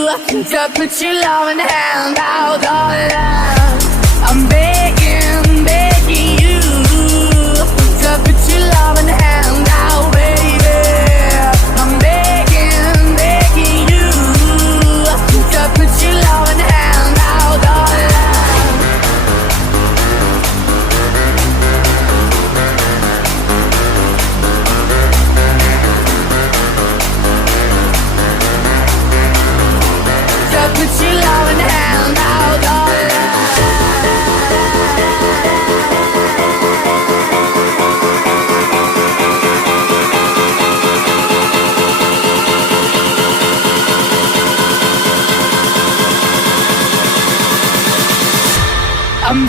To put your loving hand out, darling. I'm begging, begging you to put your loving hand out, baby. I'm begging, begging you to put your loving hand out, darling. To put your loving hand out, darling. I'm